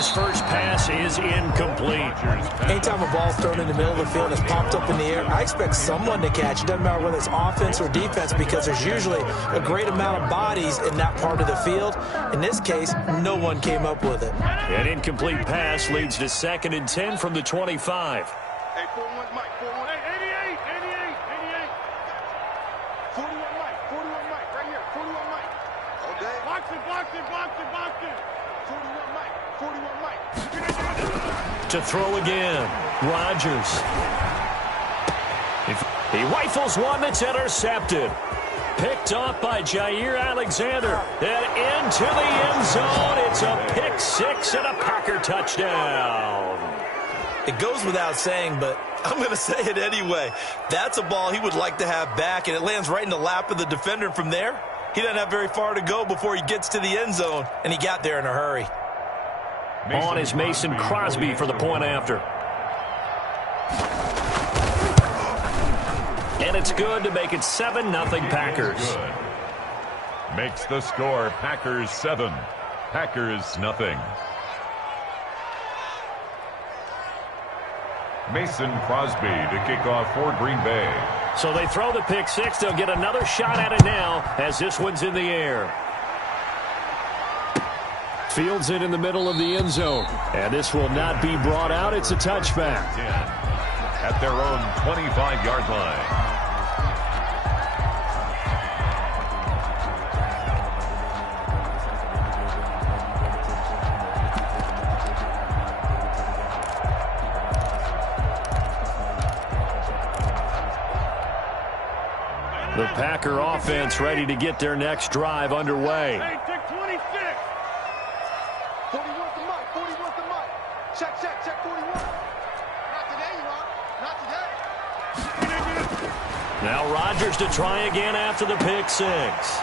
his first pass is incomplete. Anytime a ball's thrown in the middle of the field and is popped up in the air, I expect someone to catch. It doesn't matter whether it's offense or defense, because there's usually a great amount of bodies in that part of the field. In this case, no one came up with it. An incomplete pass leads to 2nd and 10 from the 25. Hey, 41 Mike, 41. Hey, 88. 41 Mike, right here, 41 Mike. Okay. Box it. 41 Mike. To throw again, Rodgers. He rifles one that's intercepted. Picked off by Jair Alexander. And into the end zone. It's a pick six and a Packer touchdown. It goes without saying, but I'm going to say it anyway. That's a ball he would like to have back, and it lands right in the lap of the defender. From there, he doesn't have very far to go before he gets to the end zone, and he got there in a hurry. On is Mason Crosby for the point after. And it's good to make it 7-0 Packers. Makes the score Packers 7, Packers nothing. Mason Crosby to kick off for Green Bay. So they throw the pick six. They'll get another shot at it now as this one's in the air. Fields it in the middle of the end zone. And this will not be brought out. It's a touchback. At their own 25-yard line. The Packer offense ready to get their next drive underway. Hey, check 26. 41 to Mike. Check 41. Not today, you are. Not today. Now Rodgers to try again after the pick six.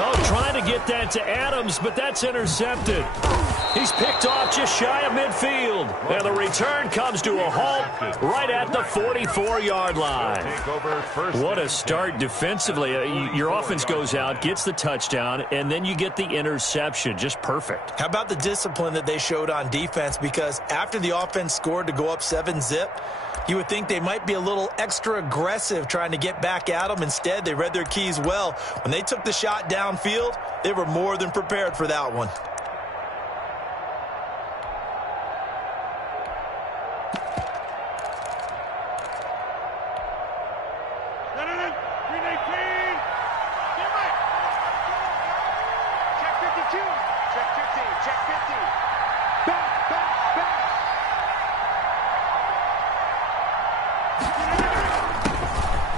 Oh, trying to get that to Adams, but that's intercepted. He's picked off just shy of midfield. And the return comes to a halt right at the 44-yard line. What a start defensively. Your offense goes out, gets the touchdown, and then you get the interception. Just perfect. How about the discipline that they showed on defense? Because after the offense scored to go up 7-zip, you would think they might be a little extra aggressive trying to get back at them. Instead, they read their keys well. When they took the shot downfield, they were more than prepared for that one.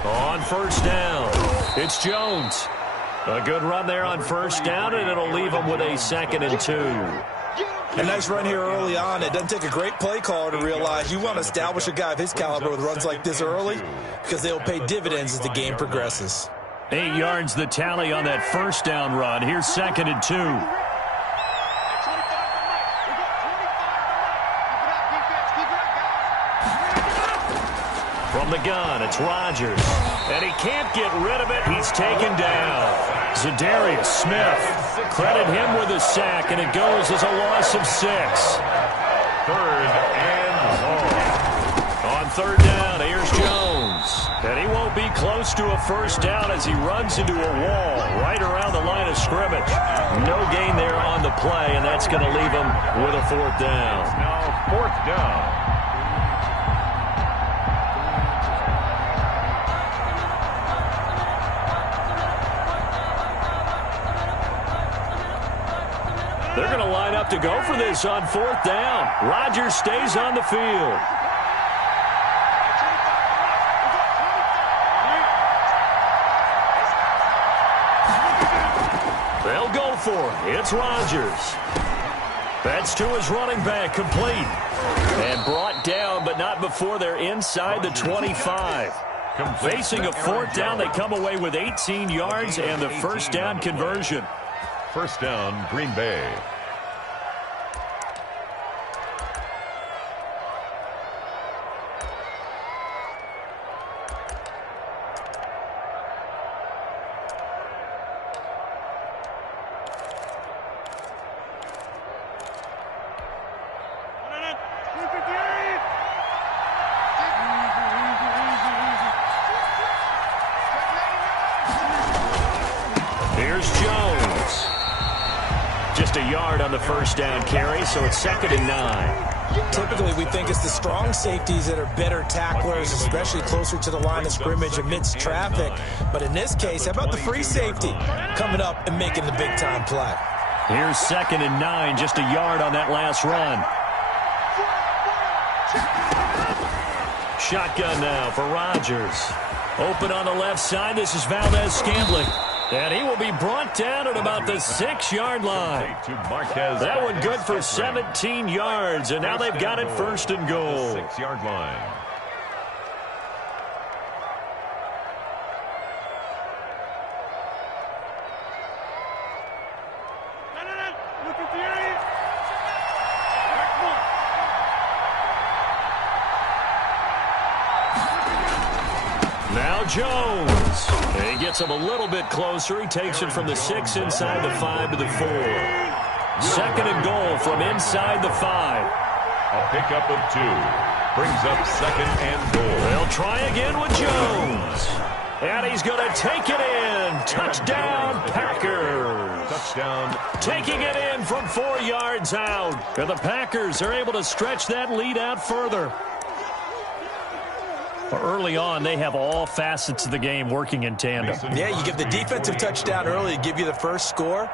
On first down, it's Jones. A good run there on first down, and it'll leave them with a 2nd and 2. A nice run here early on. It doesn't take a great play caller to realize you want to establish a guy of his caliber with runs like this early, because they'll pay dividends as the game progresses. 8 yards the tally on that first down run. Here's 2nd and 2. From the gun, it's Rodgers. And he can't get rid of it. He's taken down. Zadarius Smith. Credit him with a sack, and it goes as a loss of 6. 3rd and long. On third down, here's Jones. And he won't be close to a first down as he runs into a wall right around the line of scrimmage. No gain there on the play, and that's going to leave him with a 4th down. Now 4th down. They're going to line up to go for this on 4th down. Rodgers stays on the field. They'll go for it. It's Rodgers. That's to his running back, complete. And brought down, but not before they're inside the 25. Facing a 4th down, they come away with 18 yards and the first down conversion. First down, Green Bay. yard on the first down carry, so it's 2nd and 9. Typically, we think it's the strong safeties that are better tacklers, especially closer to the line of scrimmage amidst traffic. But in this case, how about the free safety coming up and making the big-time play? Here's 2nd and 9, just a yard on that last run. Shotgun now for Rodgers. Open on the left side. This is Valdez-Scantling. And he will be brought down at about the 6-yard line. That one good for 17 yards, and now they've got it 1st and goal. 6-yard line. Now Jones. He gets him a little bit closer. He takes it from the 6 inside the 5 to the 4. 2nd and goal from inside the 5. A pickup of 2. Brings up 2nd and goal. They'll try again with Jones. And he's going to take it in. Touchdown, Packers. Touchdown. Taking it in from 4 yards out. And the Packers are able to stretch that lead out further. Early on, they have all facets of the game working in tandem. Yeah, you give the defensive touchdown early to give you the first score,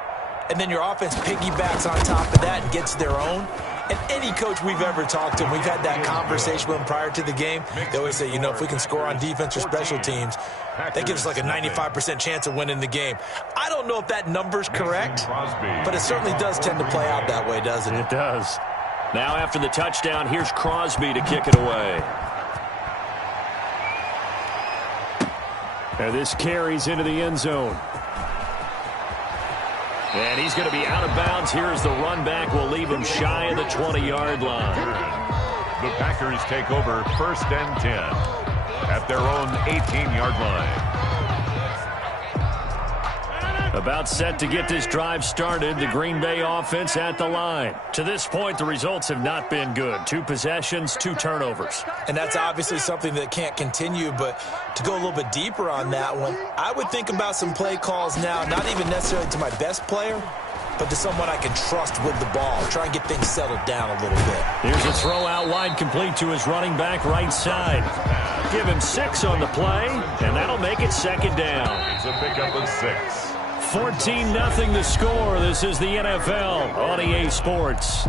and then your offense piggybacks on top of that and gets their own. And any coach we've ever talked to, we've had that conversation with them prior to the game, they always say, you know, if we can score on defense or special teams, that gives us like a 95% chance of winning the game. I don't know if that number's correct, but it certainly does tend to play out that way, doesn't it? It does. Now after the touchdown, here's Crosby to kick it away. And this carries into the end zone. And he's going to be out of bounds. Here's the run back. Will leave him shy of the 20-yard line. The Packers take over 1st and 10 at their own 18-yard line. About set to get this drive started. The Green Bay offense at the line. To this point, the results have not been good. 2 possessions, 2 turnovers. And that's obviously something that can't continue, but to go a little bit deeper on that one, I would think about some play calls now, not even necessarily to my best player, but to someone I can trust with the ball. Try and get things settled down a little bit. Here's a throw out wide, complete to his running back right side. Give him 6 on the play, and that'll make it 2nd down. It's a pickup of 6. 14-0 the score. This is the NFL on EA Sports.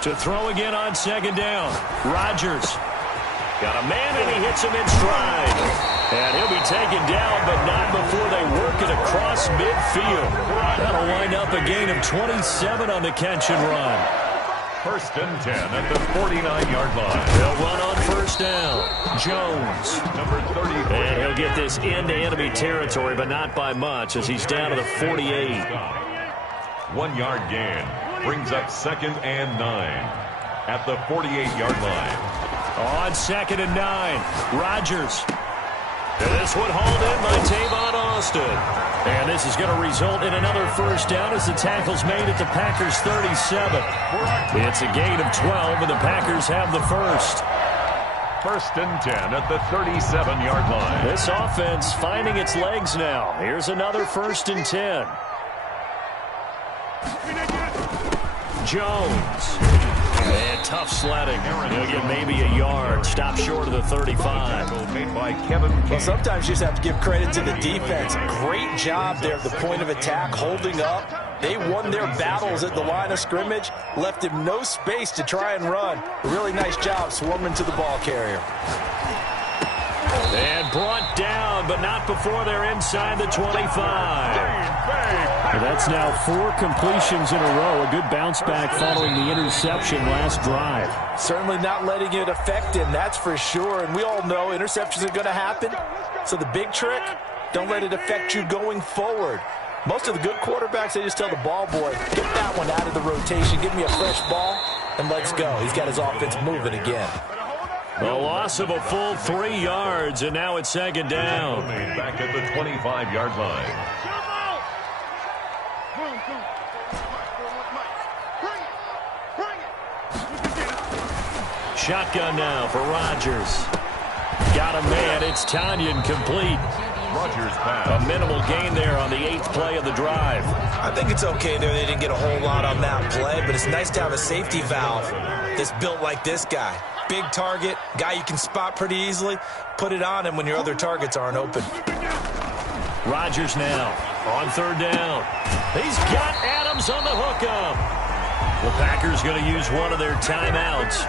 To throw again on 2nd down. Rodgers got a man, and he hits him in stride. And he'll be taken down, but not before they work it across midfield. That'll wind up a gain of 27 on the catch and run. 1st and 10 at the 49-yard line. They'll run on 1st down. Jones. Number 33. And he'll get this into enemy territory, but not by much, as he's down to the 48. 1-yard gain. Brings up 2nd and 9 at the 48-yard line. On 2nd and 9. Rodgers. And this one hauled in by Tavon Austin. And this is going to result in another 1st down as the tackle's made at the Packers' 37. It's a gain of 12, and the Packers have the 1st. 1st and 10 at the 37-yard line. This offense finding its legs now. Here's another 1st and 10. Jones. And tough sledding. He'll get maybe a yard. Stop short of the 35. Made by Kevin. Well, sometimes you just have to give credit to the defense. Great job there at the point of attack, holding up. They won their battles at the line of scrimmage, left him no space to try and run. A really nice job swarming to the ball carrier. And brought down, but not before they're inside the 25. That's now 4 completions in a row. A good bounce back following the interception last drive. Certainly not letting it affect him, that's for sure. And we all know interceptions are going to happen. So the big trick, don't let it affect you going forward. Most of the good quarterbacks, they just tell the ball boy, get that one out of the rotation, give me a fresh ball, and let's go. He's got his offense moving again. A loss of a full 3 yards, and now it's 2nd down. Back at the 25-yard line. Shotgun now for Rodgers. Got a man. It's Tanyan complete. Rodgers pass. A minimal gain there on the 8th play of the drive. I think it's okay there. They didn't get a whole lot on that play, but it's nice to have a safety valve that's built like this guy. Big target, guy you can spot pretty easily. Put it on him when your other targets aren't open. Rodgers now on 3rd down. He's got Adams on the hookup. The Packers going to use one of their timeouts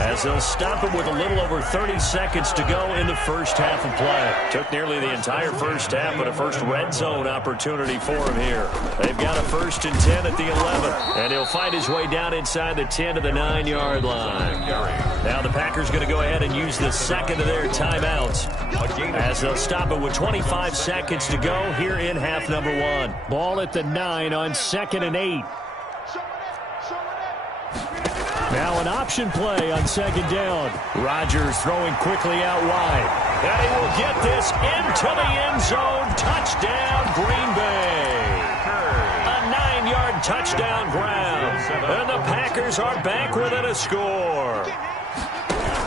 as they'll stop him with a little over 30 seconds to go in the first half of play. Took nearly the entire first half, but a first red zone opportunity for him here. They've got a 1st and 10 at the 11, and he'll find his way down inside the 10 to the 9-yard line. Now the Packers going to go ahead and use the second of their timeouts as they'll stop it with 25 seconds to go here in half number 1. Ball at the 9 on 2nd and 8. Now an option play on 2nd down. Rodgers throwing quickly out wide. And he will get this into the end zone. Touchdown, Green Bay. A 9-yard touchdown ground. And the Packers are back within a score.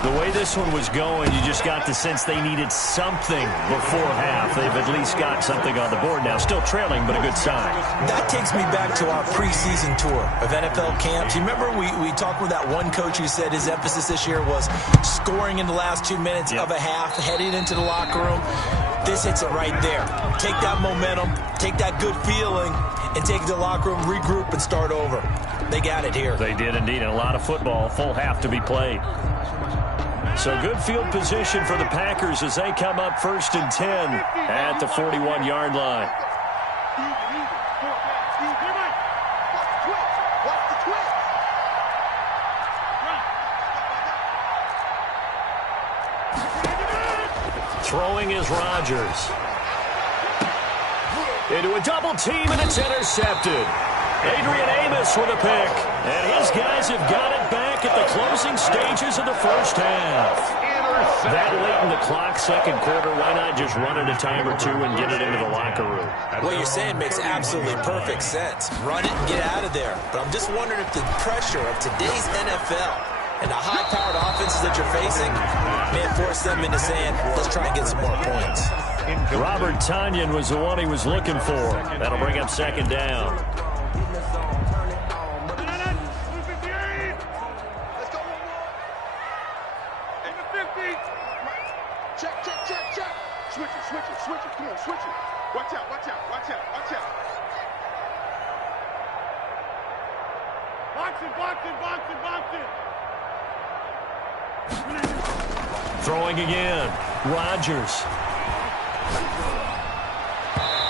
The way this one was going, you just got the sense they needed something before half. They've at least got something on the board now. Still trailing, but a good sign. That takes me back to our preseason tour of NFL camps. You remember we talked with that one coach who said his emphasis this year was scoring in the last 2 minutes of a half, heading into the locker room. This hits it right there. Take that momentum, take that good feeling, and take it to the locker room, regroup, and start over. They got it here. They did indeed, and a lot of football, full half to be played. So good field position for the Packers as they come up 1st and 10 at the 41-yard line. Throwing is Rodgers. Into a double team, and it's intercepted. Adrian Amos with a pick. And his guys have got it back at the closing stages of the first half. That late in the clock, 2nd quarter, why not just run it a time or 2 and get it into the locker room? What you're saying makes absolutely perfect sense. Run it and get out of there. But I'm just wondering if the pressure of today's NFL and the high-powered offenses that you're facing may force them into saying, let's try and get some more points. Robert Tanyan was the one he was looking for. That'll bring up 2nd down. Switch it. Come on, switch it. Watch out. Box it. Throwing again. Rodgers.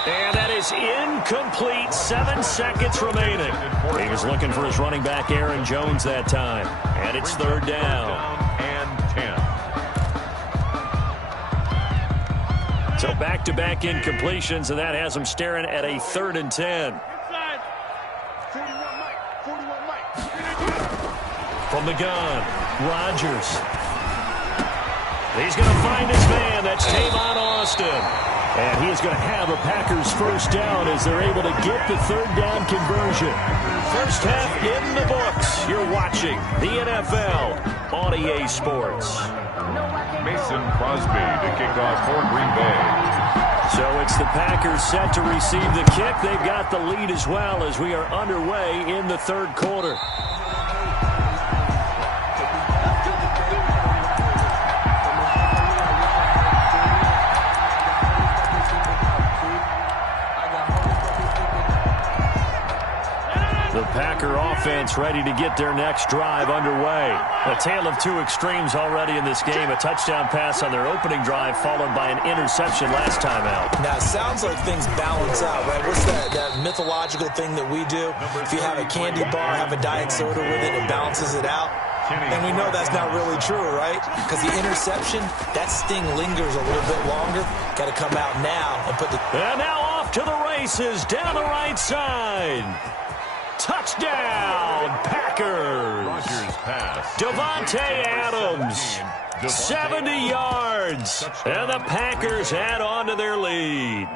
And that is incomplete. 7 seconds remaining. He was looking for his running back, Aaron Jones, that time. And it's 3rd down. So back-to-back incompletions, and that has him staring at a 3rd and 10. 41 Mike. From the gun, Rodgers. He's going to find his man. That's Tavon Austin. And he is going to have a Packers 1st down as they're able to get the 3rd down conversion. First half in the books. You're watching the NFL on EA Sports. Mason Crosby to kick off for Green Bay. So it's the Packers set to receive the kick. They've got the lead as well as we are underway in the 3rd quarter. The Packer offense ready to get their next drive underway. A tale of 2 extremes already in this game. A touchdown pass on their opening drive followed by an interception last time out. Now, it sounds like things balance out, right? What's that mythological thing that we do? If you have a candy bar, have a diet soda with it, it balances it out. And we know that's not really true, right? Because the interception, that sting lingers a little bit longer. Got to come out now and put the... And now off to the races down the right side. Touchdown, Packers. Rodgers pass. Devontae Adams, 70 yards. And the Packers add on to their lead.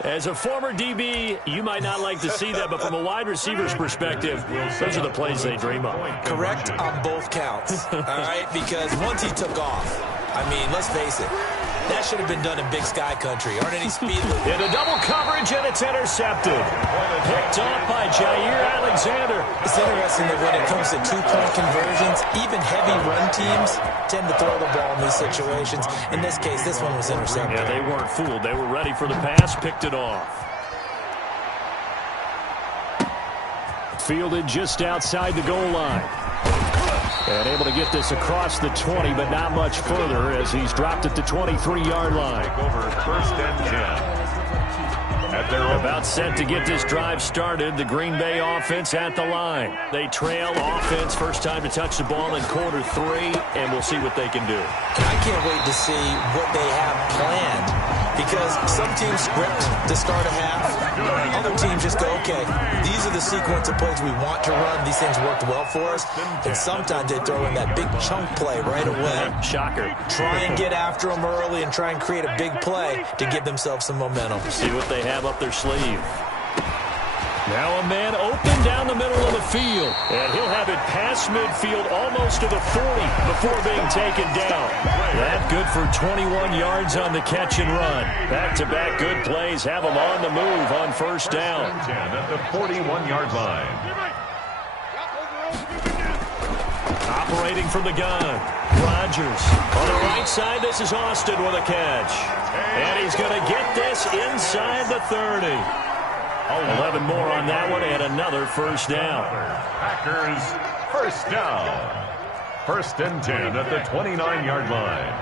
As a former DB, you might not like to see that, but from a wide receiver's perspective, those are the plays they dream of. Correct on both counts, all right? Because once he took off, I mean, let's face it. That should have been done in Big Sky country. Aren't any speed limits? In a double coverage, and it's intercepted. Picked off by Jair Alexander. It's interesting that when it comes to two-point conversions, even heavy run teams tend to throw the ball in these situations. In this case, this one was intercepted. Yeah, they weren't fooled. They were ready for the pass, picked it off. Fielded just outside the goal line. And able to get this across the 20, but not much further as he's dropped at the 23-yard line. Over first and 10. At their about set to get this drive started. The Green Bay offense at the line. They trail offense. First time to touch the ball in quarter 3, and we'll see what they can do. And I can't wait to see what they have planned, because some teams script to start a half. Other teams just go, okay, these are the sequence of plays we want to run. These things worked well for us. And sometimes they throw in that big chunk play right away. Shocker. Try and get after them early and try and create a big play to give themselves some momentum. See what they have up their sleeve. Now a man open down the middle of the field. And he'll have it past midfield almost to the 40 before being taken down. That good for 21 yards on the catch and run. Back-to-back good plays have him on the move on first down. 10 at the 41-yard line. Operating from the gun. Rodgers. On the right side, this is Austin with a catch. And he's going to get this inside the 30. 11 more on that one, and another first down. Packers first down. First and 10 at the 29-yard line.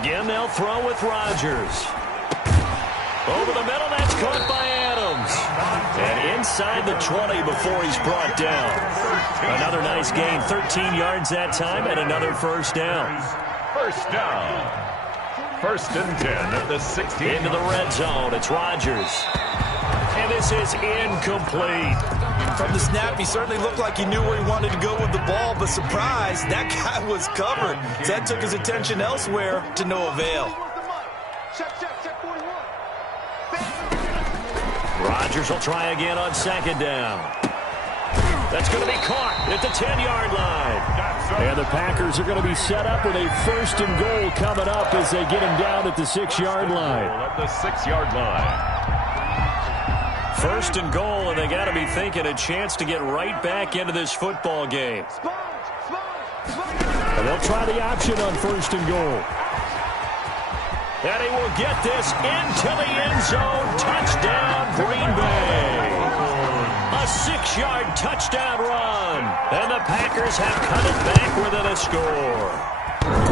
Again, they'll throw with Rodgers. Over the middle, that's caught by Adams. And inside the 20 before he's brought down. Another nice gain, 13 yards that time, and another first down. First down. First and 10 at the 16. Into the red zone, it's Rodgers. And this is incomplete. From the snap, he certainly looked like he knew where he wanted to go with the ball, but surprise, that guy was covered. So that took his attention elsewhere to no avail. Rodgers will try again on second down. That's going to be caught at the 10-yard line. And the Packers are going to be set up with a first and goal coming up as they get him down at the 6-yard line. At the 6-yard line. First and goal, and they got to be thinking a chance to get right back into this football game. And they'll try the option on first and goal. And he will get this into the end zone. Touchdown, Green Bay. A 6-yard touchdown run. And the Packers have cut it back within a score.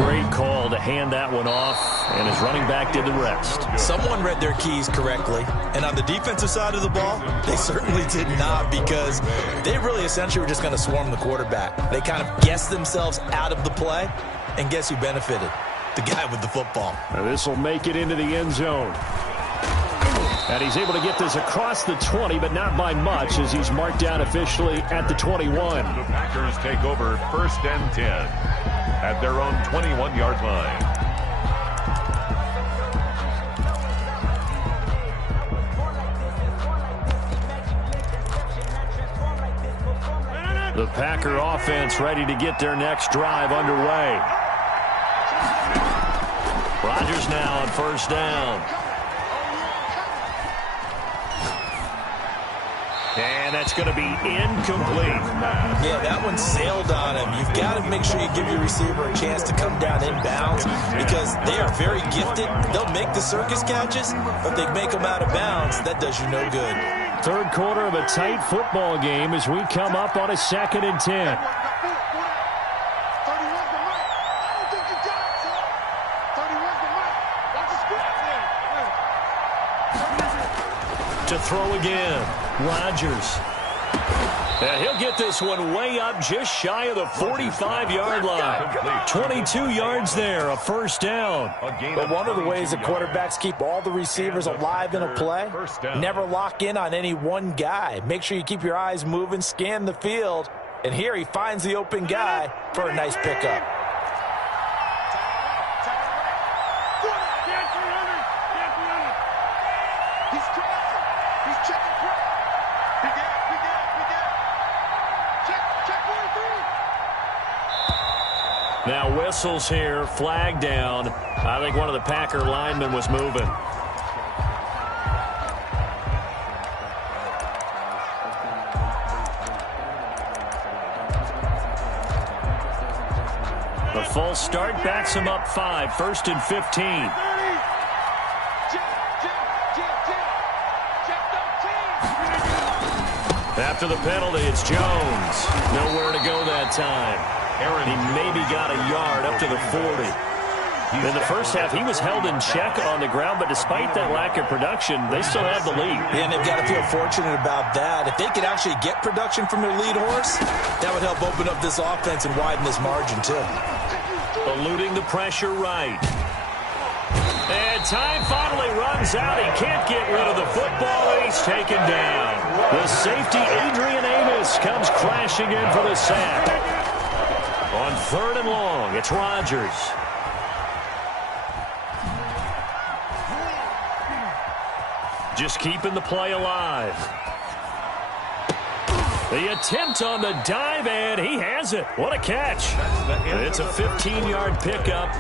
Great call to hand that one off, and his running back did the rest. Someone read their keys correctly, and on the defensive side of the ball, they certainly did not, because they really essentially were just going to swarm the quarterback. They kind of guessed themselves out of the play, and guess who benefited? The guy with the football. Now this will make it into the end zone. And he's able to get this across the 20, but not by much, as he's marked down officially at the 21. The Packers take over first and 10 at their own 21-yard line. The Packer offense ready to get their next drive underway. Rodgers now on first down. And that's going to be incomplete. Yeah, that one sailed on him. You've got to make sure you give your receiver a chance to come down inbounds, because they are very gifted. They'll make the circus catches, but they make them out of bounds. That does you no good. Third quarter of a tight football game as we come up on a 2nd and 10. To throw again, Rodgers. And he'll get this one way up just shy of the 45-yard line. 22 yards there, a first down. But one of the ways that quarterbacks keep all the receivers alive in a play, never lock in on any one guy. Make sure you keep your eyes moving, scan the field. And here he finds the open guy for a nice pickup. Now whistles here, flag down. I think one of the Packer linemen was moving. The false start backs him up 5, 1st and 15. After the penalty, it's Jones. Nowhere to go that time. He maybe got a yard up to the 40. In the first half, he was held in check on the ground, but despite that lack of production, they still have the lead. And they've got to feel fortunate about that. If they could actually get production from their lead horse, that would help open up this offense and widen this margin, too. Eluding the pressure right. And time finally runs out. He can't get rid of the football, and he's taken down. The safety, Adrian Amos, comes crashing in for the sack. On 3rd and long, it's Rodgers. Just keeping the play alive. The attempt on the dive, and he has it. What a catch. It's a 15-yard pickup,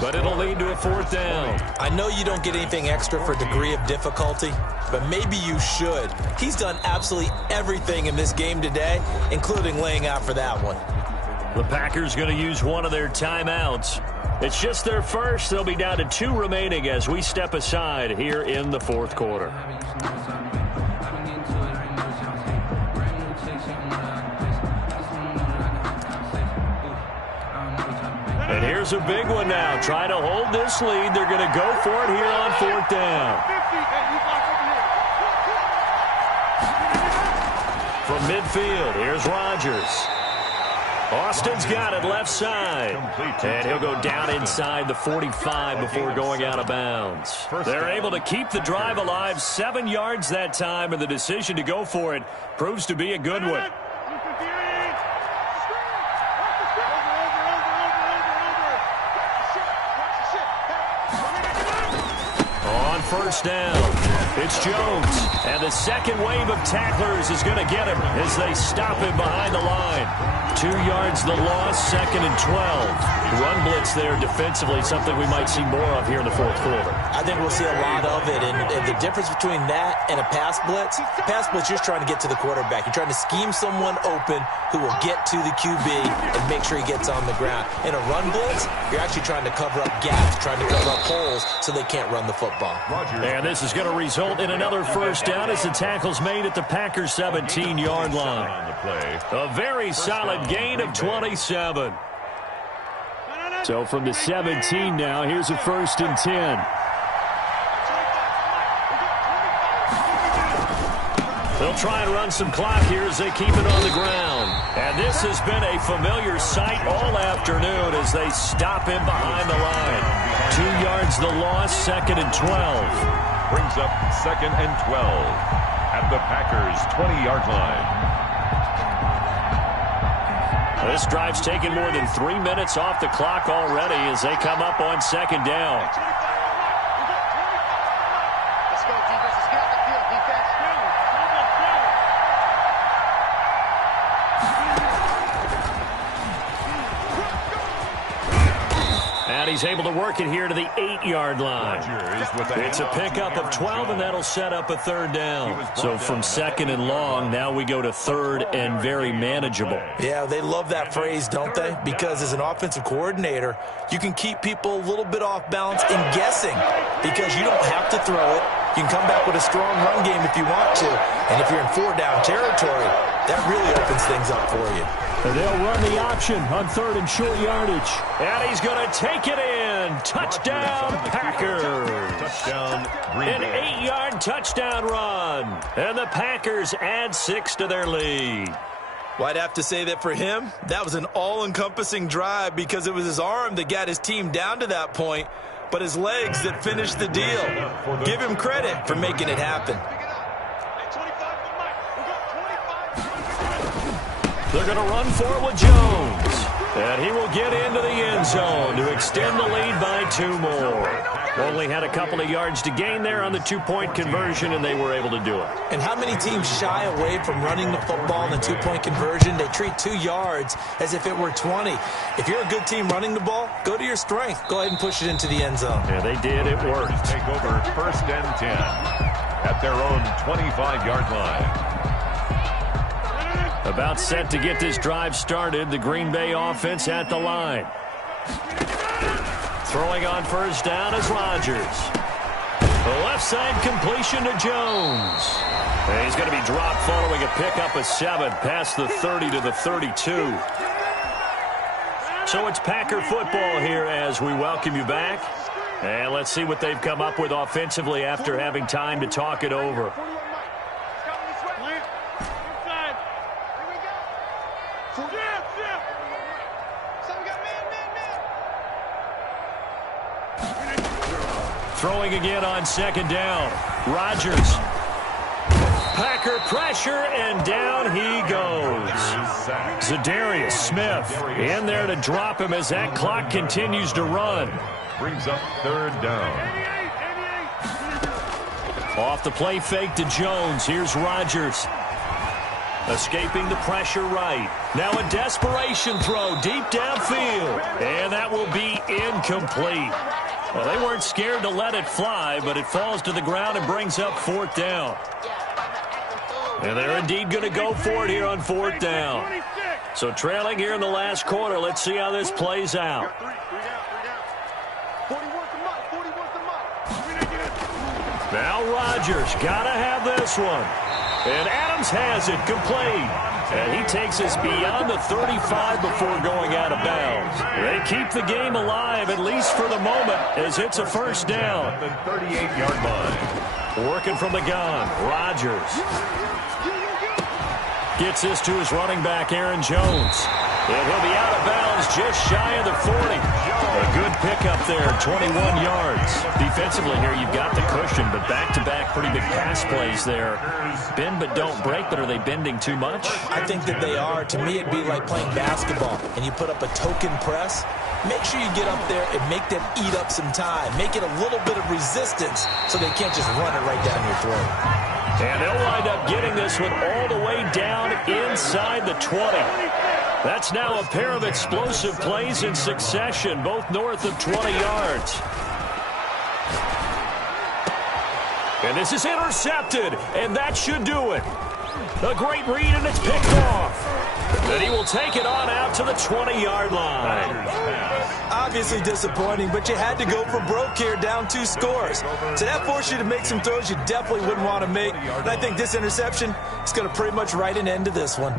but it'll lead to a 4th down. I know you don't get anything extra for degree of difficulty, but maybe you should. He's done absolutely everything in this game today, including laying out for that one. The Packers going to use one of their timeouts. It's just their first. They'll be down to 2 remaining as we step aside here in the 4th quarter. And here's a big one now. Trying to hold this lead. They're going to go for it here on 4th down. From midfield, here's Rodgers. Austin's got it left side. And he'll go down inside the 45 before going out of bounds. They're able to keep the drive alive. 7 yards that time, and the decision to go for it proves to be a good one. On 1st down, it's Jones. And the second wave of tacklers is going to get him as they stop him behind the line. 2 yards the loss, 2nd and 12. Run blitz there defensively, something we might see more of here in the 4th quarter. I think we'll see a lot of it, and the difference between that and a pass blitz, you're just trying to get to the quarterback. You're trying to scheme someone open who will get to the QB and make sure he gets on the ground. In a run blitz, you're actually trying to cover up gaps, trying to cover up holes so they can't run the football. And this is going to result in another 1st down as the tackle's made at the Packers' 17-yard line. A very solid gain of 27. So from the 17 now, here's a 1st and 10. They'll try and run some clock here as they keep it on the ground. And this has been a familiar sight all afternoon as they stop him behind the line. 2 yards the loss, 2nd and 12. Brings up 2nd and 12 at the Packers' 20-yard line. This drive's taken more than 3 minutes off the clock already as they come up on 2nd down. Let's go, defense. Let's get out the field, defense. And he's able to work it here to the 8-yard line. It's a pickup of 12, and that'll set up a 3rd down. So from 2nd and long, now we go to 3rd and very manageable. Yeah, they love that phrase, don't they? Because as an offensive coordinator, you can keep people a little bit off balance and guessing because you don't have to throw it. You can come back with a strong run game if you want to. And if you're in 4-down territory, that really opens things up for you. They'll run the option on 3rd and short yardage. And he's going to take it in. Touchdown, Packers. Touchdown, An 8-yard touchdown run. And the Packers add 6 to their lead. Well, I'd have to say that for him, that was an all-encompassing drive because it was his arm that got his team down to that point, but his legs that finished the deal. Give him credit for making it happen. They're going to run for it with Jones. And he will get into the end zone to extend the lead by 2 more. Only had a couple of yards to gain there on the two-point conversion, and they were able to do it. And how many teams shy away from running the football in the two-point conversion? They treat 2 yards as if it were 20. If you're a good team running the ball, go to your strength. Go ahead and push it into the end zone. Yeah, they did. It worked. Take over 1st and 10 at their own 25-yard line. About set to get this drive started. The Green Bay offense at the line. Throwing on 1st down is Rodgers. The left side completion to Jones. And he's going to be dropped following a pickup of 7 past the 30 to the 32. So it's Packer football here as we welcome you back. And let's see what they've come up with offensively after having time to talk it over. Throwing again on 2nd down. Rodgers. Packer pressure, and down he goes. Zadarius Smith in there to drop him as that clock continues to run. Brings up 3rd down. Off the play fake to Jones. Here's Rodgers. Escaping the pressure right. Now a desperation throw deep downfield. And that will be incomplete. Well, they weren't scared to let it fly, but it falls to the ground and brings up 4th down. And they're indeed going to go for it here on 4th down. So trailing here in the last quarter. Let's see how this plays out. Now Rodgers got to have this one. And Adams has it complete. And he takes us beyond the 35 before going out of bounds. They keep the game alive, at least for the moment, as it's a 1st down. At the 38-yard line. Working from the gun, Rodgers. Gets this to his running back, Aaron Jones. And he'll be out of bounds just shy of the 40. A good pickup there, 21 yards. Defensively here, you've got the cushion, but back-to-back pretty big pass plays there. Bend but don't break, but are they bending too much? I think that they are. To me, it'd be like playing basketball, and you put up a token press. Make sure you get up there and make them eat up some time. Make it a little bit of resistance so they can't just run it right down your throat. And they'll wind up getting this one all the way down inside the 20. That's now a pair of explosive plays in succession, both north of 20 yards. And this is intercepted, and that should do it. A great read, and it's picked off. And he will take it on out to the 20-yard line. Obviously disappointing, but you had to go for broke here, down 2 scores. So that forced you to make some throws you definitely wouldn't want to make. And I think this interception is going to pretty much write an end to this one.